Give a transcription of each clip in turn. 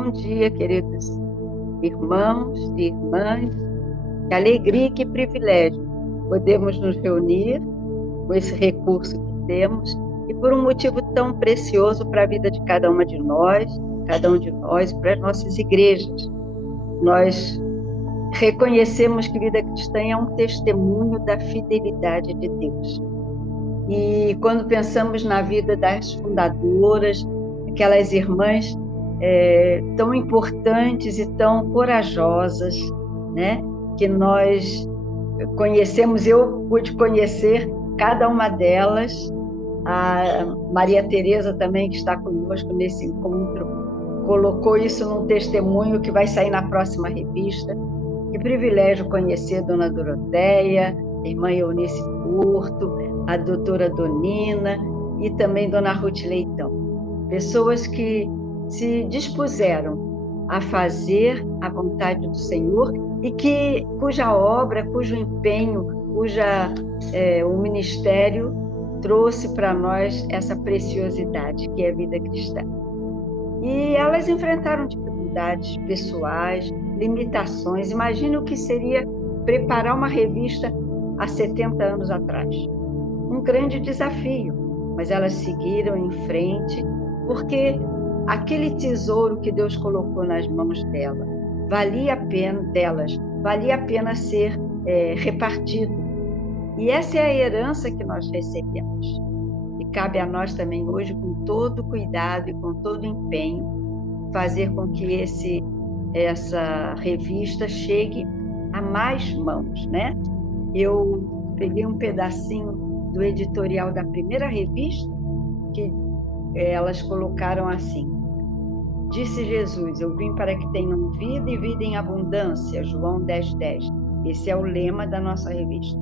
Bom dia, queridos irmãos e irmãs. Que alegria e que privilégio podemos nos reunir com esse recurso que temos e por um motivo tão precioso para a vida de cada uma de nós, cada um de nós, para as nossas igrejas. Nós reconhecemos que vida cristã é um testemunho da fidelidade de Deus. E quando pensamos na vida das fundadoras, aquelas irmãs tão importantes e tão corajosas, né? Que nós conhecemos, eu pude conhecer cada uma delas, a Maria Tereza também, que está conosco nesse encontro, colocou isso num testemunho que vai sair na próxima revista. Que privilégio conhecer a Dona Doroteia, a irmã Eunice Curto, a doutora Donina e também Dona Ruth Leitão. Pessoas que se dispuseram a fazer a vontade do Senhor e cuja obra, cujo empenho, o ministério trouxe para nós essa preciosidade que é a vida cristã. E elas enfrentaram dificuldades pessoais, limitações. Imagina o que seria preparar uma revista há 70 anos atrás. Um grande desafio, mas elas seguiram em frente, porque aquele tesouro que Deus colocou nas mãos valia a pena ser repartido. E essa é a herança que nós recebemos. E cabe a nós também hoje, com todo cuidado e com todo empenho, fazer com que essa revista chegue a mais mãos, né? Eu peguei um pedacinho do editorial da primeira revista, que elas colocaram assim: disse Jesus, eu vim para que tenham vida e vida em abundância, João 10:10. Esse é o lema da nossa revista.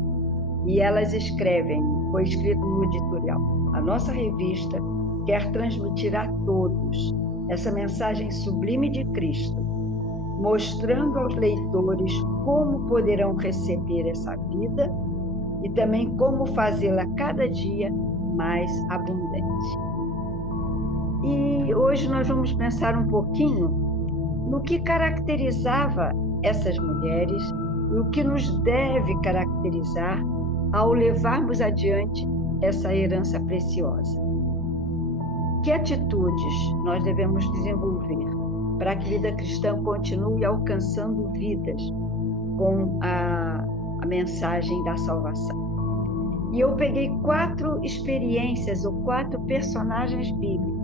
E elas escrevem, foi escrito no editorial: a nossa revista quer transmitir a todos essa mensagem sublime de Cristo, mostrando aos leitores como poderão receber essa vida e também como fazê-la cada dia mais abundante. E hoje nós vamos pensar um pouquinho no que caracterizava essas mulheres e o que nos deve caracterizar ao levarmos adiante essa herança preciosa. Que atitudes nós devemos desenvolver para que a vida cristã continue alcançando vidas com a mensagem da salvação? E eu peguei 4 experiências ou 4 personagens bíblicos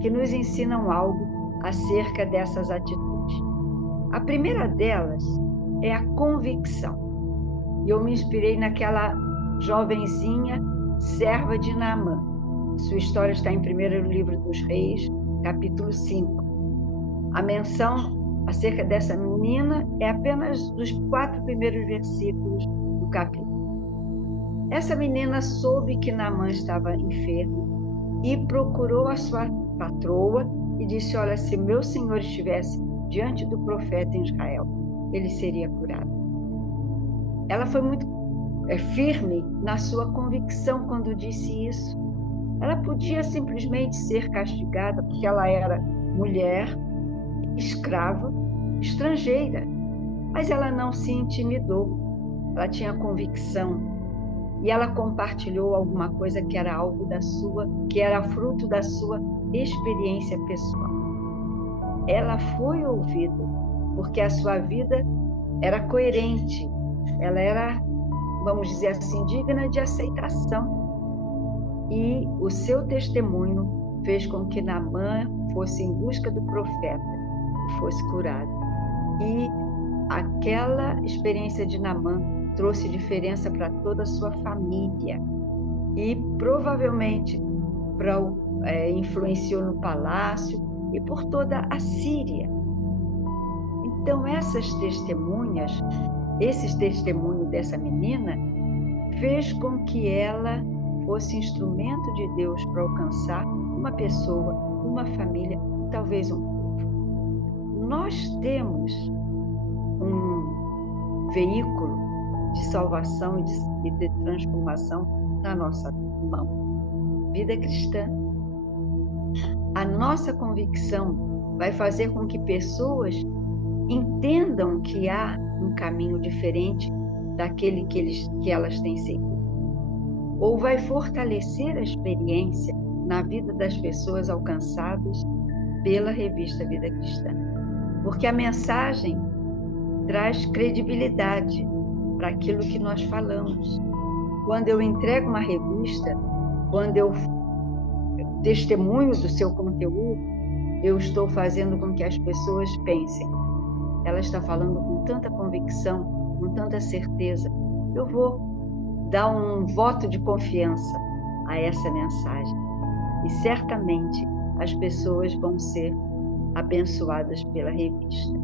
que nos ensinam algo acerca dessas atitudes. A primeira delas é a convicção. E eu me inspirei naquela jovenzinha serva de Naamã. Sua história está em 1º livro dos Reis, capítulo 5. A menção acerca dessa menina é apenas dos 4 primeiros versículos do capítulo. Essa menina soube que Naamã estava enfermo e procurou a sua patroa e disse: olha, se meu senhor estivesse diante do profeta em Israel, ele seria curado. Ela foi muito firme na sua convicção quando disse isso. Ela podia simplesmente ser castigada porque ela era mulher, escrava, estrangeira, mas ela não se intimidou. Ela tinha convicção e ela compartilhou alguma coisa que era que era fruto da sua experiência pessoal. Ela foi ouvida porque a sua vida era coerente, ela era, vamos dizer assim, digna de aceitação. E o seu testemunho fez com que Naamã fosse em busca do profeta e fosse curado. E aquela experiência de Naamã trouxe diferença para toda a sua família e provavelmente influenciou no palácio e por toda a Síria. Então esses testemunhos dessa menina fez com que ela fosse instrumento de Deus para alcançar uma pessoa, uma família, talvez um povo. Nós temos um veículo de salvação e de transformação na nossa mão. Vida cristã. A nossa convicção vai fazer com que pessoas entendam que há um caminho diferente daquele que elas têm seguido. Ou vai fortalecer a experiência na vida das pessoas alcançadas pela revista Vida Cristã. Porque a mensagem traz credibilidade para aquilo que nós falamos. Quando eu entrego uma revista, quando eu testemunho do seu conteúdo, eu estou fazendo com que as pessoas pensem. Ela está falando com tanta convicção, com tanta certeza. Eu vou dar um voto de confiança a essa mensagem. E certamente as pessoas vão ser abençoadas pela revista.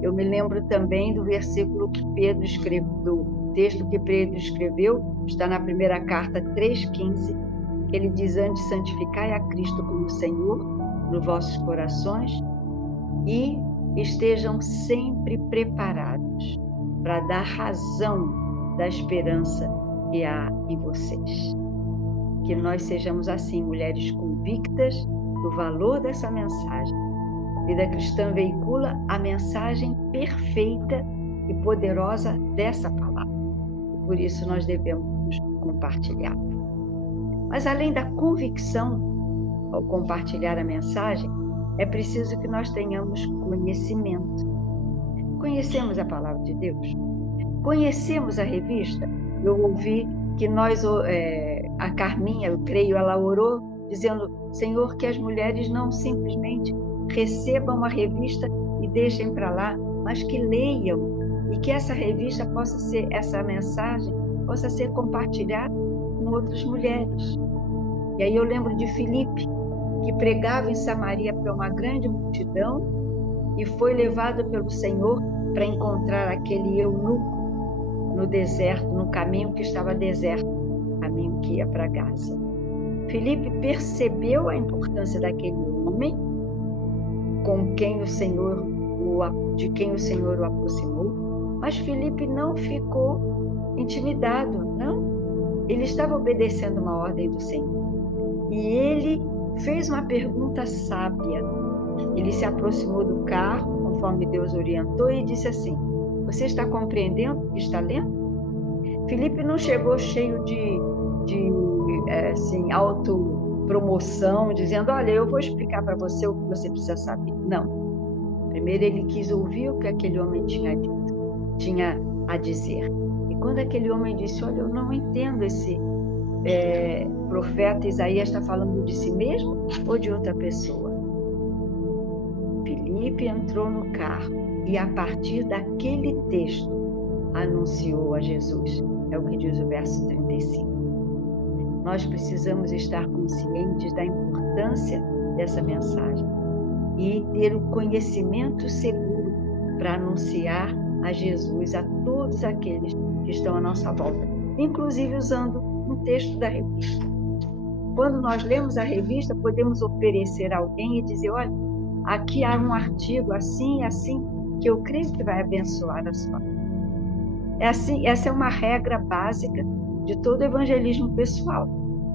Eu me lembro também do versículo que Pedro escreveu, do texto que Pedro escreveu, está na primeira carta 3,15, que ele diz: antes santificai a Cristo como Senhor nos vossos corações e estejam sempre preparados para dar razão da esperança que há em vocês. Que nós sejamos assim, mulheres convictas do valor dessa mensagem. Vida Cristã veicula a mensagem perfeita e poderosa dessa palavra. E por isso nós devemos compartilhar. Mas além da convicção, ao compartilhar a mensagem, é preciso que nós tenhamos conhecimento. Conhecemos a palavra de Deus? Conhecemos a revista? Eu ouvi que a Carminha, eu creio, ela orou dizendo: Senhor, que as mulheres não simplesmente recebam a revista e deixem para lá, mas que leiam, e que essa revista possa ser, essa mensagem possa ser compartilhada com outras mulheres. E aí eu lembro de Filipe, que pregava em Samaria para uma grande multidão e foi levado pelo Senhor para encontrar aquele eunuco no deserto, no caminho que estava deserto, caminho que ia para Gaza. Filipe percebeu a importância daquele homem de quem o Senhor o aproximou, mas Filipe não ficou intimidado, não. Ele estava obedecendo uma ordem do Senhor. E ele fez uma pergunta sábia. Ele se aproximou do carro, conforme Deus orientou, e disse assim: você está compreendendo o que está lendo? Filipe não chegou cheio de autopromoção, dizendo: olha, eu vou explicar para você o que você precisa saber. Não. Primeiro ele quis ouvir o que aquele homem tinha a dizer. E quando aquele homem disse: olha, eu não entendo, esse profeta Isaías está falando de si mesmo ou de outra pessoa? Filipe entrou no carro e a partir daquele texto anunciou a Jesus. É o que diz o verso 35. Nós precisamos estar conscientes da importância dessa mensagem e ter o conhecimento seguro para anunciar a Jesus a todos aqueles que estão à nossa volta, inclusive usando um texto da revista. Quando nós lemos a revista, podemos oferecer a alguém e dizer: olha, aqui há um artigo assim e assim, que eu creio que vai abençoar a sua vida. Essa é uma regra básica de todo evangelismo pessoal.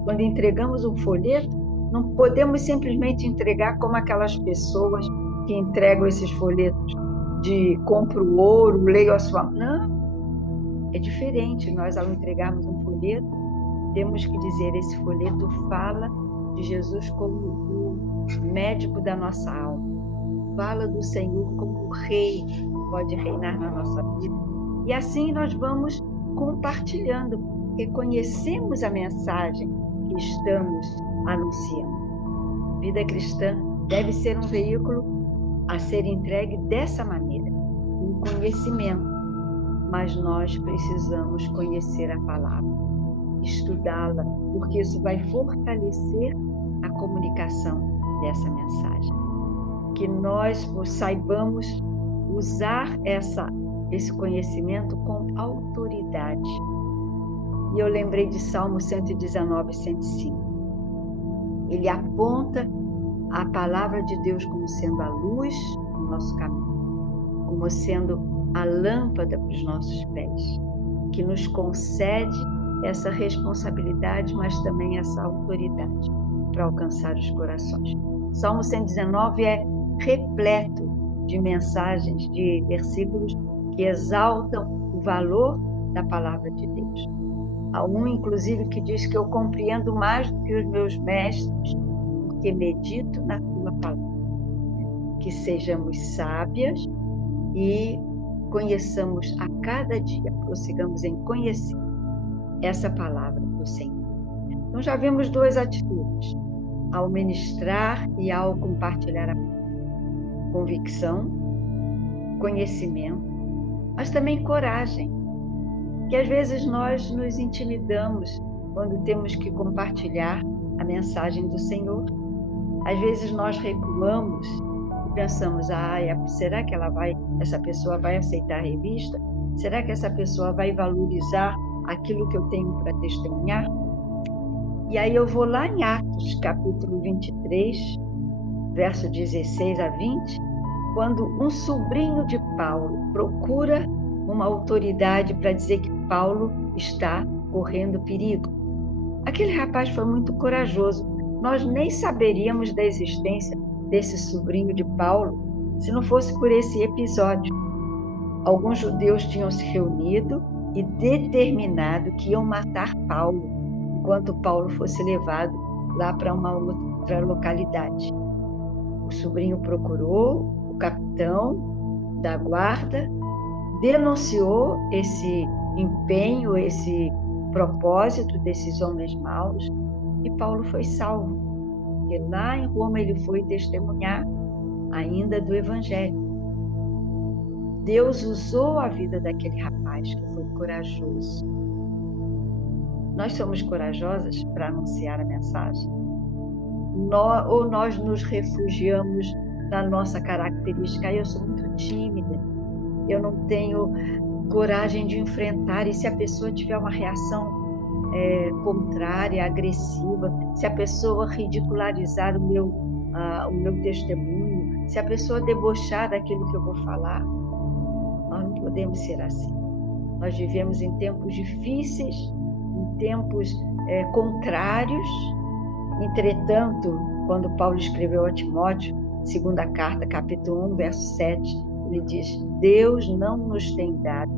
Quando entregamos um folheto, não podemos simplesmente entregar como aquelas pessoas que entregam esses folhetos de compro ouro, leio a sua... Não, é diferente. Nós, ao entregarmos um folheto, temos que dizer: esse folheto fala de Jesus como o médico da nossa alma, fala do Senhor como o Rei que pode reinar na nossa vida. E assim nós vamos compartilhando, reconhecemos a mensagem que estamos anunciando. Vida Cristã deve ser um veículo a ser entregue dessa maneira, com conhecimento, mas nós precisamos conhecer a palavra, estudá-la, porque isso vai fortalecer a comunicação dessa mensagem. Que nós saibamos usar esse conhecimento com autoridade. E eu lembrei de Salmo 119, 105. Ele aponta a palavra de Deus como sendo a luz do nosso caminho, como sendo a lâmpada para os nossos pés, que nos concede essa responsabilidade, mas também essa autoridade para alcançar os corações. Salmo 119 é repleto de mensagens, de versículos que exaltam o valor da palavra de Deus. Há um, inclusive, que diz que eu compreendo mais do que os meus mestres, porque medito na tua palavra. Que sejamos sábias e conheçamos a cada dia, prossigamos em conhecer essa palavra do Senhor. Então já vimos duas atitudes, ao ministrar e ao compartilhar a convicção, conhecimento, mas também coragem, que às vezes nós nos intimidamos quando temos que compartilhar a mensagem do Senhor. Às vezes nós recuamos e pensamos, será que essa pessoa vai aceitar a revista? Será que essa pessoa vai valorizar aquilo que eu tenho para testemunhar? E aí eu vou lá em Atos, capítulo 23, verso 16 a 20, quando um sobrinho de Paulo procura uma autoridade para dizer que Paulo está correndo perigo. Aquele rapaz foi muito corajoso. Nós nem saberíamos da existência desse sobrinho de Paulo se não fosse por esse episódio. Alguns judeus tinham se reunido e determinado que iam matar Paulo, enquanto Paulo fosse levado lá para uma outra localidade. O sobrinho procurou o capitão da guarda, denunciou esse empenho, esse propósito desses homens maus, e Paulo foi salvo. Porque lá em Roma ele foi testemunhar ainda do Evangelho. Deus usou a vida daquele rapaz que foi corajoso. Nós somos corajosas para anunciar a mensagem? Ou nós nos refugiamos na nossa característica? Eu sou muito tímida, eu não tenho coragem de enfrentar, e se a pessoa tiver uma reação contrária, agressiva, se a pessoa ridicularizar o meu testemunho, se a pessoa debochar daquilo que eu vou falar, nós não podemos ser assim. Nós vivemos em tempos difíceis, em tempos contrários. Entretanto, quando Paulo escreveu a Timóteo, segunda carta, capítulo 1, verso 7, ele diz: Deus não nos tem dado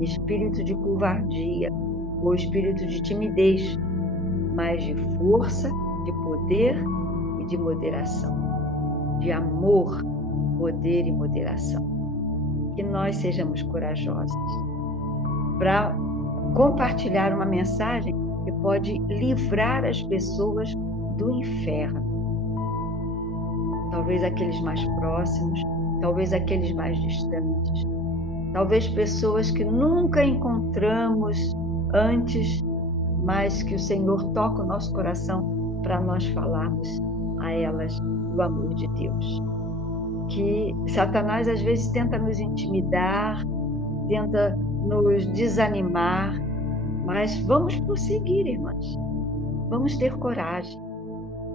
espírito de covardia ou espírito de timidez, mas de força, de poder e de moderação, de amor, poder e moderação. Que nós sejamos corajosos para compartilhar uma mensagem que pode livrar as pessoas do inferno. Talvez aqueles mais próximos, talvez aqueles mais distantes, talvez pessoas que nunca encontramos antes, mas que o Senhor toca o nosso coração para nós falarmos a elas do amor de Deus. Que Satanás às vezes tenta nos intimidar, tenta nos desanimar, mas vamos prosseguir, irmãs. Vamos ter coragem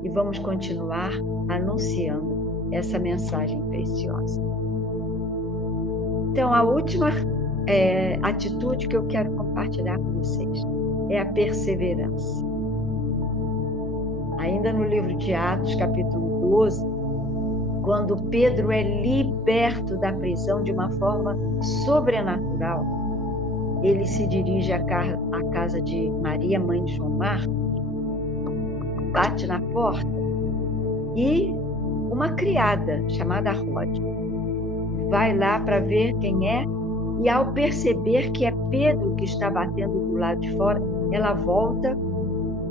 e vamos continuar anunciando essa mensagem preciosa. Então, a última atitude que eu quero compartilhar com vocês é a perseverança. Ainda no livro de Atos, capítulo 12, quando Pedro é liberto da prisão de uma forma sobrenatural, ele se dirige à casa de Maria, mãe de João Marcos, bate na porta e uma criada chamada Rode vai lá para ver quem é, e ao perceber que é Pedro que está batendo do lado de fora, ela volta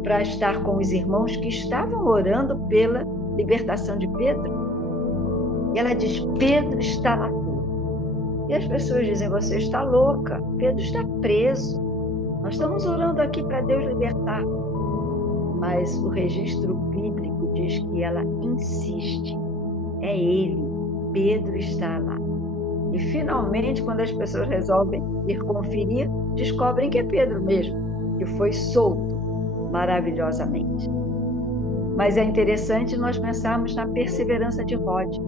para estar com os irmãos que estavam orando pela libertação de Pedro. E ela diz: Pedro está lá fora. E as pessoas dizem: você está louca, Pedro está preso. Nós estamos orando aqui para Deus libertar. Mas o registro bíblico diz que ela insiste. É ele, Pedro está lá. E finalmente, quando as pessoas resolvem ir conferir, descobrem que é Pedro mesmo, que foi solto maravilhosamente. Mas é interessante nós pensarmos na perseverança de Rode.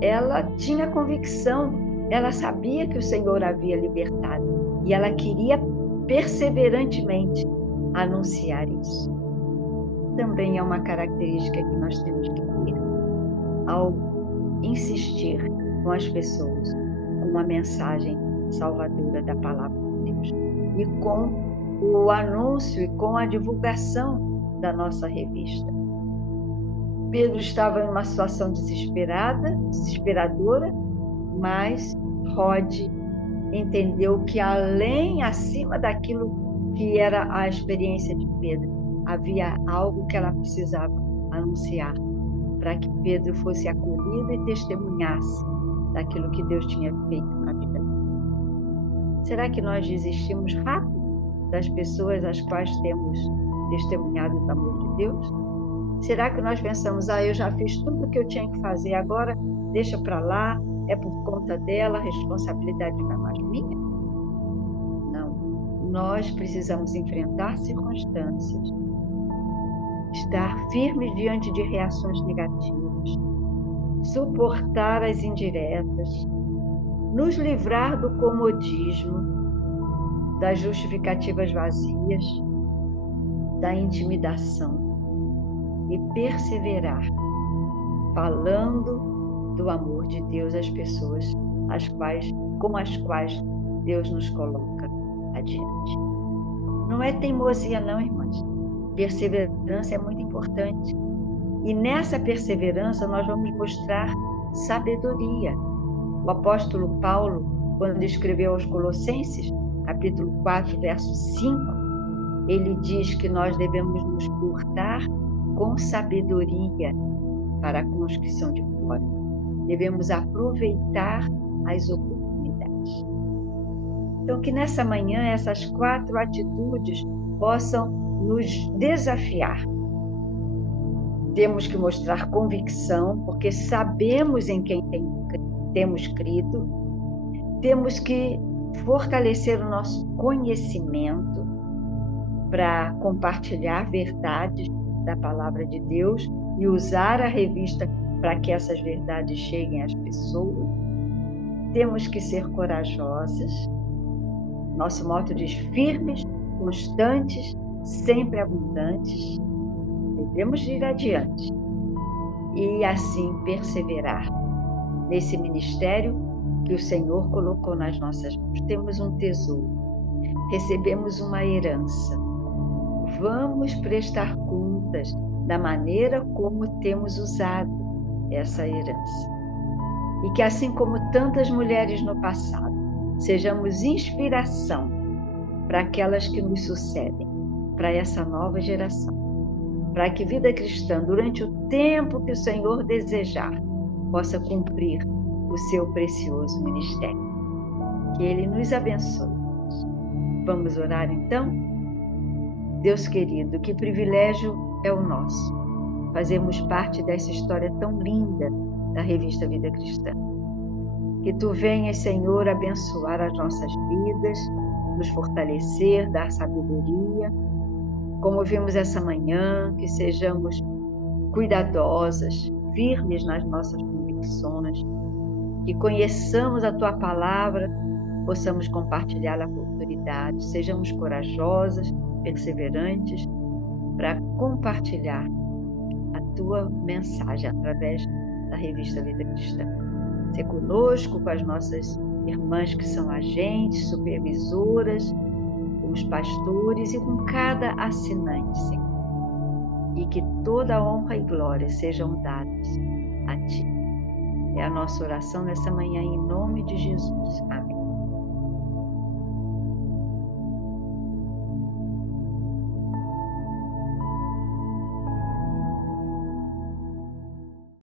Ela tinha convicção, ela sabia que o Senhor havia libertado e ela queria perseverantemente anunciar isso. Também é uma característica que nós temos que ter. Ao insistir com as pessoas com a mensagem salvadora da palavra de Deus e com o anúncio e com a divulgação da nossa revista. Pedro estava em uma situação desesperadora, mas Rod entendeu que acima daquilo que era a experiência de Pedro, havia algo que ela precisava anunciar para que Pedro fosse acolhido e testemunhasse daquilo que Deus tinha feito na vida dele. Será que nós desistimos rápido das pessoas às quais temos testemunhado o amor de Deus? Será que nós pensamos, eu já fiz tudo o que eu tinha que fazer, agora deixa para lá, é por conta dela, a responsabilidade não é mais minha? Não. Nós precisamos enfrentar circunstâncias, estar firmes diante de reações negativas, suportar as indiretas, nos livrar do comodismo, das justificativas vazias, da intimidação e perseverar, falando do amor de Deus às pessoas com as quais Deus nos coloca adiante. Não é teimosia não, irmãs. Perseverança é muito importante. E nessa perseverança nós vamos mostrar sabedoria. O apóstolo Paulo, quando escreveu aos Colossenses, capítulo 4, verso 5, ele diz que nós devemos nos portar com sabedoria para com os que são de fora. Devemos aproveitar as oportunidades. Então, que nessa manhã essas 4 atitudes possam nos desafiar. Temos que mostrar convicção, porque sabemos em quem temos crido. Temos que fortalecer o nosso conhecimento para compartilhar verdades da palavra de Deus e usar a revista para que essas verdades cheguem às pessoas. Temos que ser corajosas. Nosso moto diz firmes, constantes, sempre abundantes. Devemos ir adiante e assim perseverar nesse ministério que o Senhor colocou nas nossas mãos. Temos um tesouro, recebemos uma herança. Vamos prestar contas da maneira como temos usado essa herança. E que assim como tantas mulheres no passado, sejamos inspiração para aquelas que nos sucedem, para essa nova geração. Para que vida cristã, durante o tempo que o Senhor desejar, possa cumprir o seu precioso ministério. Que Ele nos abençoe. Vamos orar então? Deus querido, que privilégio é o nosso. Fazemos parte dessa história tão linda da revista Vida Cristã. Que Tu venhas, Senhor, abençoar as nossas vidas, nos fortalecer, dar sabedoria. Como vimos essa manhã, que sejamos cuidadosas, firmes nas nossas convicções, que conheçamos a Tua palavra, possamos compartilhá-la com autoridade, sejamos corajosas, perseverantes, para compartilhar a Tua mensagem através da revista Vida Cristã. Ser conosco, com as nossas irmãs que são agentes, supervisoras, com os pastores e com cada assinante, Senhor. E que toda honra e glória sejam dadas a Ti. É a nossa oração nessa manhã, em nome de Jesus. Amém.